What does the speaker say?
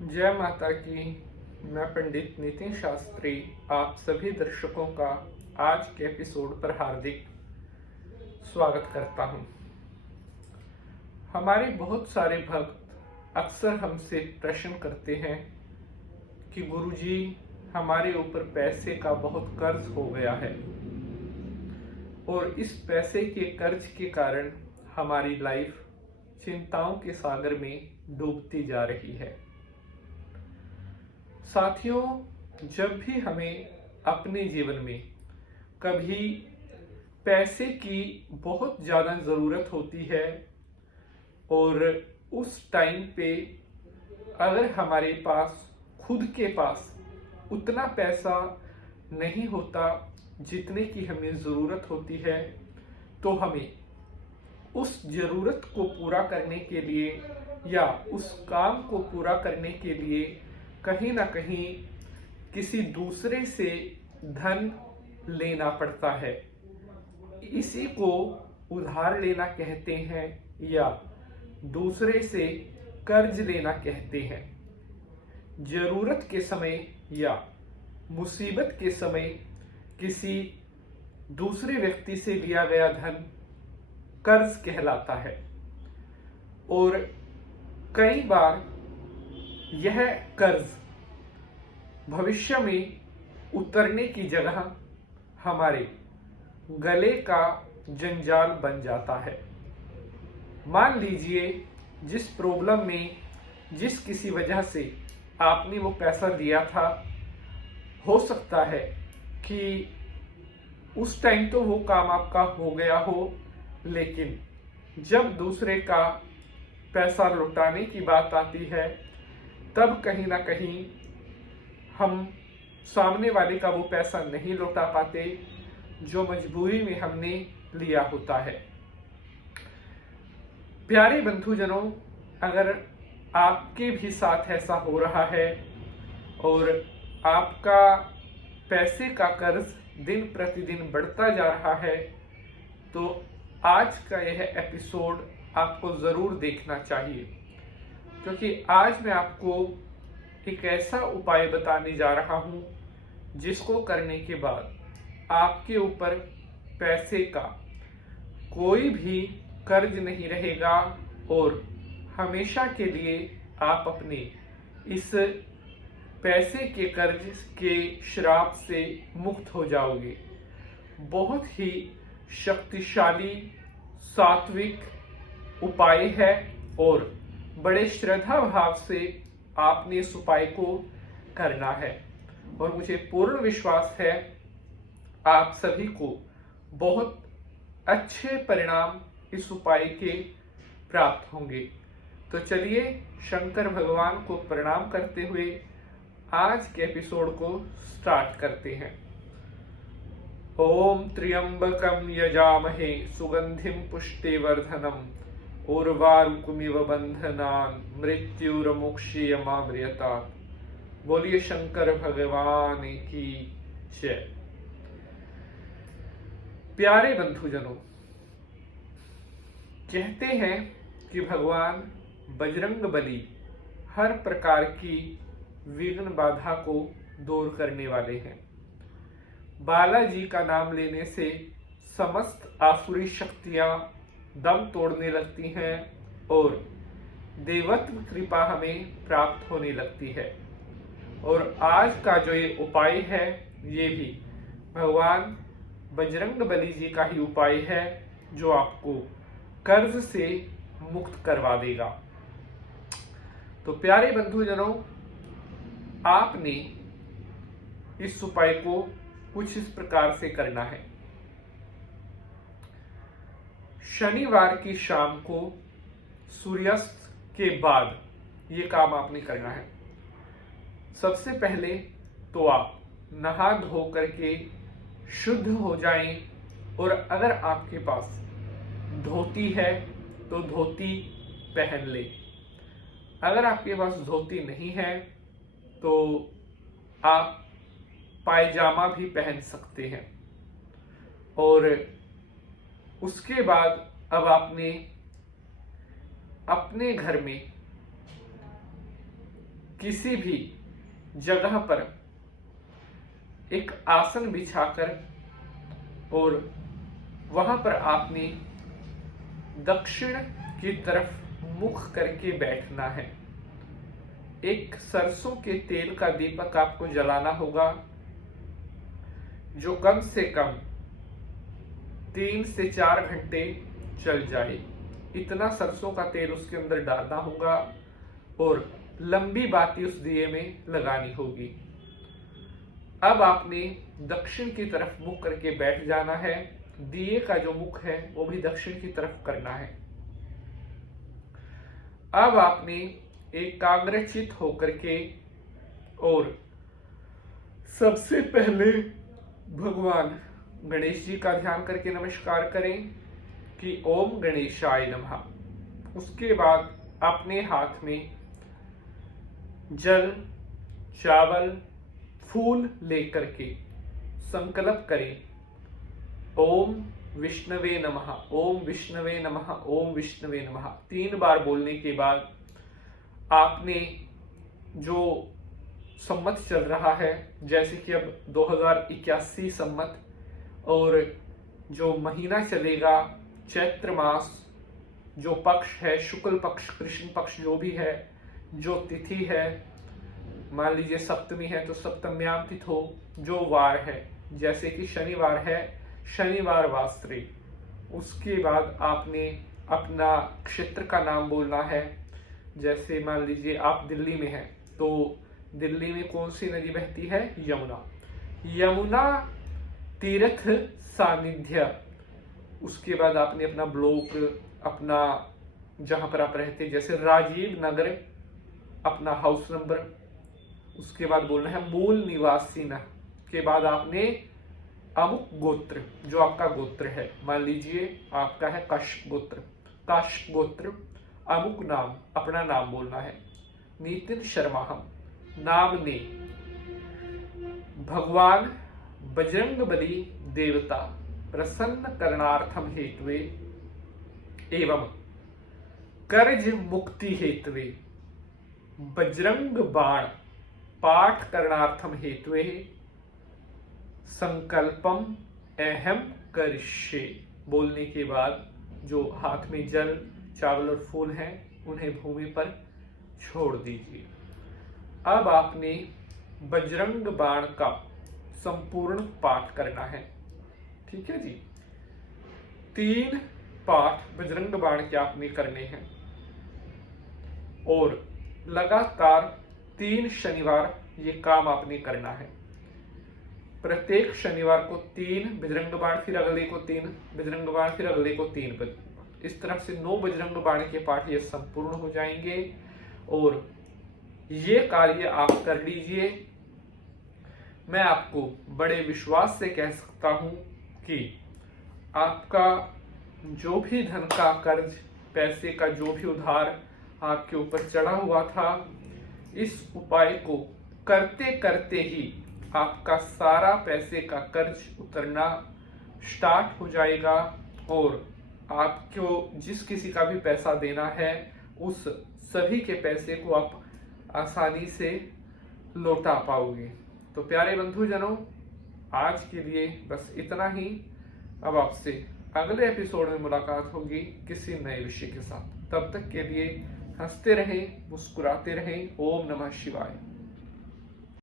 जय माता की। मैं पंडित नितिन शास्त्री आप सभी दर्शकों का आज के एपिसोड पर हार्दिक स्वागत करता हूं। हमारे बहुत सारे भक्त अक्सर हमसे प्रश्न करते हैं कि गुरुजी, हमारे ऊपर पैसे का बहुत कर्ज हो गया है और इस पैसे के कर्ज के कारण हमारी लाइफ चिंताओं के सागर में डूबती जा रही है। साथियों, जब भी हमें अपने जीवन में कभी पैसे की बहुत ज़्यादा ज़रूरत होती है और उस टाइम पे अगर हमारे पास खुद के पास उतना पैसा नहीं होता जितने की हमें ज़रूरत होती है, तो हमें उस ज़रूरत को पूरा करने के लिए या उस काम को पूरा करने के लिए कहीं ना कहीं किसी दूसरे से धन लेना पड़ता है। इसी को उधार लेना कहते हैं या दूसरे से कर्ज लेना कहते हैं। जरूरत के समय या मुसीबत के समय किसी दूसरे व्यक्ति से लिया गया धन कर्ज कहलाता है और कई बार यह कर्ज भविष्य में उतरने की जगह हमारे गले का जंजाल बन जाता है। मान लीजिए जिस प्रॉब्लम में जिस किसी वजह से आपने वो पैसा लिया था, हो सकता है कि उस टाइम तो वो काम आपका हो गया हो, लेकिन जब दूसरे का पैसा लौटाने की बात आती है तब कहीं ना कहीं हम सामने वाले का वो पैसा नहीं लौटा पाते जो मजबूरी में हमने लिया होता है। प्यारे बंधुजनों, अगर आपके भी साथ ऐसा हो रहा है और आपका पैसे का कर्ज दिन प्रतिदिन बढ़ता जा रहा है, तो आज का यह एपिसोड आपको ज़रूर देखना चाहिए, क्योंकि आज मैं आपको एक ऐसा उपाय बताने जा रहा हूं जिसको करने के बाद आपके ऊपर पैसे का कोई भी कर्ज नहीं रहेगा और हमेशा के लिए आप अपने इस पैसे के कर्ज के श्राप से मुक्त हो जाओगे। बहुत ही शक्तिशाली सात्विक उपाय है और बड़े श्रद्धा भाव से आपने इस उपाय को करना है और मुझे पूर्ण विश्वास है आप सभी को बहुत अच्छे परिणाम इस उपाय के प्राप्त होंगे। तो चलिए शंकर भगवान को प्रणाम करते हुए आज के एपिसोड को स्टार्ट करते हैं। ओम त्र्यंबकम यजामहे सुगंधिम पुष्टिवर्धनम उर्वारुकमिव बंधनान मृत्युर्मुक्षीयमामृतात्। बोलिए शंकर भगवान की जय। प्यारे बंधुजनों, कहते हैं कि भगवान बजरंग बली हर प्रकार की विघ्न बाधा को दूर करने वाले हैं। बालाजी का नाम लेने से समस्त आसुरी शक्तियां दम तोड़ने लगती हैं और देवत्व कृपा हमें प्राप्त होने लगती है। और आज का जो ये उपाय है, ये भी भगवान बजरंग बली जी का ही उपाय है जो आपको कर्ज से मुक्त करवा देगा। तो प्यारे बंधुजनों, आपने इस उपाय को कुछ इस प्रकार से करना है। शनिवार की शाम को सूर्यास्त के बाद ये काम आपने करना है। सबसे पहले तो आप नहा धो करके शुद्ध हो जाएं और अगर आपके पास धोती है तो धोती पहन ले। अगर आपके पास धोती नहीं है तो आप पायजामा भी पहन सकते हैं। और उसके बाद अब आपने अपने घर में किसी भी जगह पर एक आसन बिछाकर और वहां पर आपने दक्षिण की तरफ मुख करके बैठना है। एक सरसों के तेल का दीपक आपको जलाना होगा, जो कम से कम 3 से 4 घंटे चल जाए। इतना सरसों का तेल उसके अंदर डालना होगा और लंबी बाती उस दिए में लगानी होगी। अब आपने दक्षिण की तरफ मुख करके बैठ जाना है। दिए का जो मुख है वो भी दक्षिण की तरफ करना है। अब आपने एकाग्रचित होकर के और सबसे पहले भगवान गणेश जी का ध्यान करके नमस्कार करें कि ओम गणेशाय नमः। उसके बाद अपने हाथ में जल, चावल, फूल लेकर के संकल्प करें, ओम विष्णवे नमः, ओम विष्णवे नमः, ओम विष्णवे नमः। 3 बार बोलने के बाद आपने जो सम्मत चल रहा है, जैसे कि अब 2081 सम्मत, और जो महीना चलेगा चैत्र मास, जो पक्ष है शुक्ल पक्ष, कृष्ण पक्ष जो भी है, जो तिथि है, मान लीजिए सप्तमी है तो सप्तम्याम तिथो, जो वार है जैसे कि शनिवार है, शनिवार वास्त्री। उसके बाद आपने अपना क्षेत्र का नाम बोलना है। जैसे मान लीजिए आप दिल्ली में हैं तो दिल्ली में कौन सी नदी बहती है? यमुना। यमुना तीर्थ सानिध्य। उसके बाद आपने अपना ब्लॉक, अपना जहां पर आप रहते, जैसे राजीव नगर, अपना हाउस नंबर। उसके बाद बोलना है मूल निवासी न। के बाद आपने अमुक गोत्र, जो आपका गोत्र है, मान लीजिए आपका है कश्यप गोत्र, कश्यप गोत्र, अमुक नाम, अपना नाम बोलना है। नितिन शर्मा हम नाम ने भगवान बजरंगबली देवता प्रसन्न करणार्थम हेतुवे एवं कर्ज मुक्ति हेतुवे बजरंग बाण पाठ करणार्थम हेतुवे संकल्पम अहम करिष्ये। बोलने के बाद जो हाथ में जल, चावल और फूल हैं उन्हें भूमि पर छोड़ दीजिए। अब आपने बजरंग बाण का संपूर्ण पाठ करना है। ठीक है जी। 3 पाठ बजरंग बाण के आपने करने हैं और लगातार 3 शनिवार ये काम आपने करना है। प्रत्येक शनिवार को 3 बजरंग बाण, फिर अगले को 3 बजरंग बाण, फिर अगले को 3 इस तरह से 9 बजरंग बाण के पाठ ये संपूर्ण हो जाएंगे और ये कार्य आप कर लीजिए। मैं आपको बड़े विश्वास से कह सकता हूं कि आपका जो भी धन का कर्ज, पैसे का जो भी उधार आपके ऊपर चढ़ा हुआ था, इस उपाय को करते करते ही आपका सारा पैसे का कर्ज उतरना स्टार्ट हो जाएगा और आपको जिस किसी का भी पैसा देना है उस सभी के पैसे को आप आसानी से लौटा पाओगे। तो प्यारे बंधुजनों, आज के लिए बस इतना ही। अब आपसे अगले एपिसोड में मुलाकात होगी किसी नए विषय के साथ। तब तक के लिए हंसते रहें, मुस्कुराते रहें। ओम नमः शिवाय।